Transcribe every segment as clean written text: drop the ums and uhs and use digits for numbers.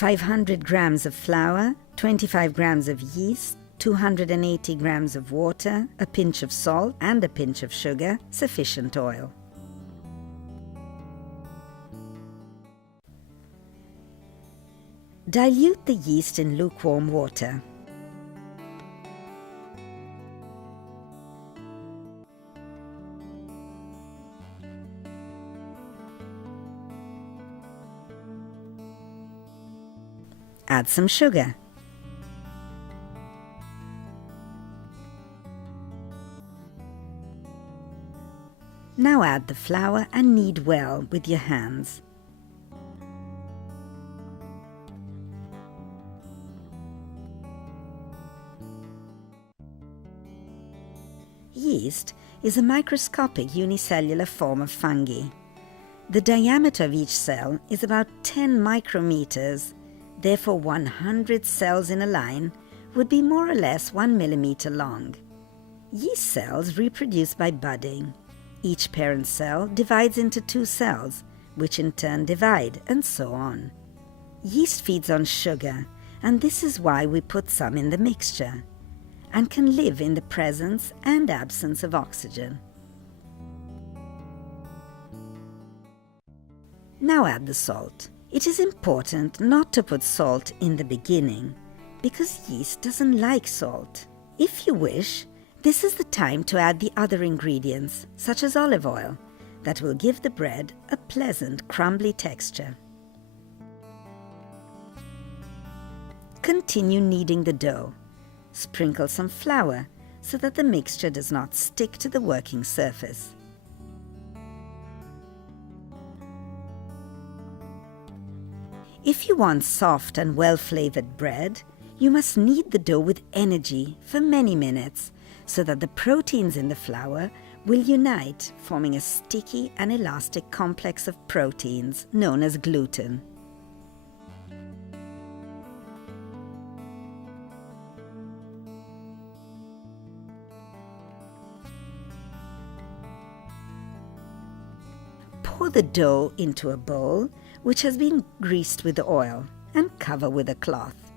500 grams of flour, 25 grams of yeast, 280 grams of water, a pinch of salt and a pinch of sugar, sufficient oil. Dilute the yeast in lukewarm water. Add some sugar. Now add the flour and knead well with your hands. Yeast is a microscopic unicellular form of fungi. The diameter of each cell is about 10 micrometers. Therefore, 100 cells in a line would be more or less 1 millimeter long. Yeast cells reproduce by budding. Each parent cell divides into 2 cells, which in turn divide, and so on. Yeast feeds on sugar, and this is why we put some in the mixture, and can live in the presence and absence of oxygen. Now add the salt. It is important not to put salt in the beginning, because yeast doesn't like salt. If you wish, this is the time to add the other ingredients, such as olive oil, that will give the bread a pleasant crumbly texture. Continue kneading the dough. Sprinkle some flour so that the mixture does not stick to the working surface. If you want soft and well-flavored bread, you must knead the dough with energy for many minutes so that the proteins in the flour will unite, forming a sticky and elastic complex of proteins known as gluten. Pour the dough into a bowl which has been greased with oil and cover with a cloth.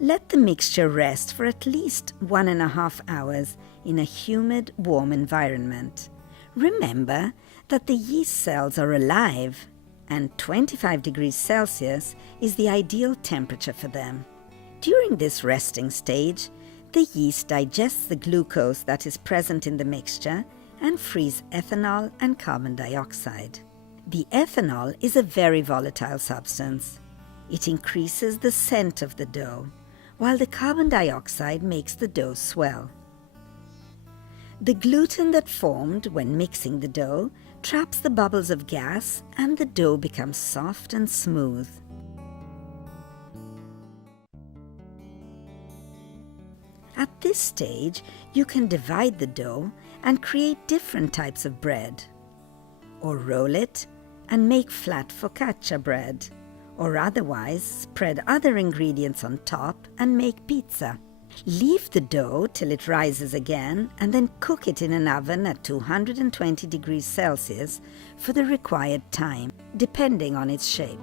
Let the mixture rest for at least 1.5 hours in a humid, warm environment. Remember that the yeast cells are alive and 25 degrees Celsius is the ideal temperature for them. During this resting stage, the yeast digests the glucose that is present in the mixture and frees ethanol and carbon dioxide. The ethanol is a very volatile substance. It increases the scent of the dough, while the carbon dioxide makes the dough swell. The gluten that formed when mixing the dough traps the bubbles of gas and the dough becomes soft and smooth. At this stage, you can divide the dough and create different types of bread, or roll it and make flat focaccia bread, or otherwise spread other ingredients on top and make pizza. Leave the dough till it rises again and then cook it in an oven at 220 degrees Celsius for the required time, depending on its shape.